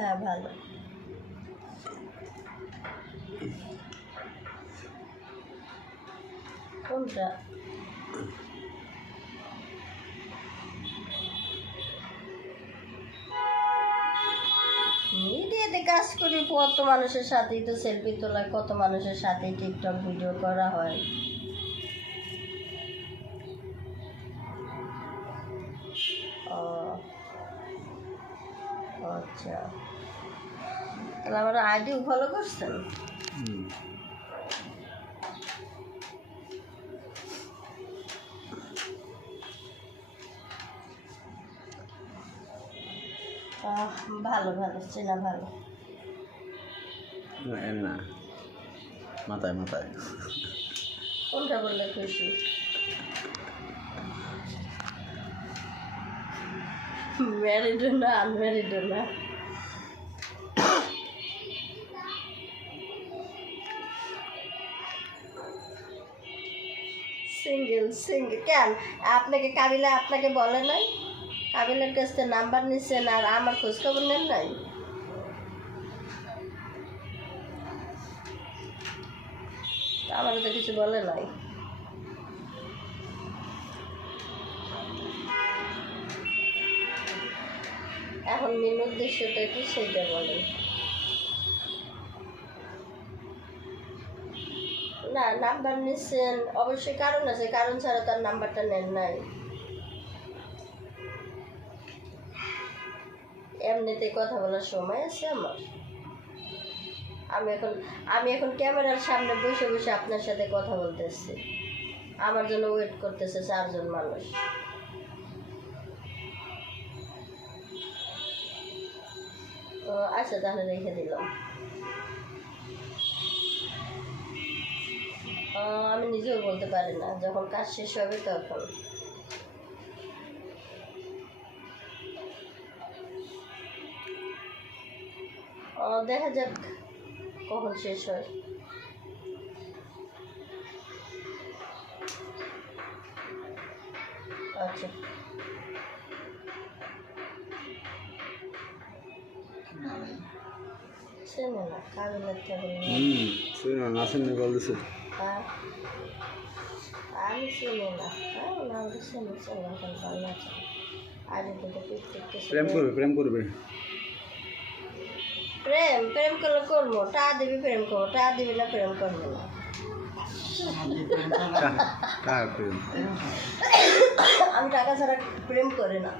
হ্যাঁ ভালো। কোনটা? মিডিয়াতে কাজ করি, কত মানুষের সাথেই তো সেলফি তোলা, কত মানুষের সাথেই টিকটক ভিডিও করা হয়। ও আচ্ছা, তাহলে আমার আইডিও ফলো করছেন? ভালো ভালো, চেনা ভালো। না, মাথায় মাথায়। কোনটা বললে খুশি? ম্যারিড না আনম্যারিড না? Single single. কেন আপনাকে কাবিলা আপনাকে বলে নাই? কাবিলার কাছ থেকে নাম্বার নিচ্ছেন আর আমার খোঁজখবর নেন নাই? আমার তো কিছু বলে নাই। এখন মেন উদ্দেশ্যটা কি সেইটা বলেন। না, নাম্বার নিচ্ছেন অবশ্যই কারণ আছে, কারণ ছাড়া তার নাম্বারটা নেন নাই। এমনিতে কথা বলার সময় আছে আমার? আমি এখন ক্যামেরার সামনে বসে বসে আপনার সাথে কথা বলতেছি, আমার জন্য ওয়েট করতেছে 4 জন মানুষ। আচ্ছা তাহলে রেখে দিলাম। আমি নিজেও বলতে পারি না, যখন কাজ শেষ হবে তখন। দেখা যাক কখন শেষ হয়। আচ্ছা, চেনে না কাবিলার শুনো নাসিম বলছে আমি চিনি না। নামটা চিনি, চেনা কেন ভালো আছে। আগে তো প্রেম করবে প্রেম করবে প্রেম প্রেম করলে করবো, টাকা দিবি প্রেম করবো, টাকা দিবি না প্রেম করবো না। আমি টাকা ছাড়া প্রেম করি না।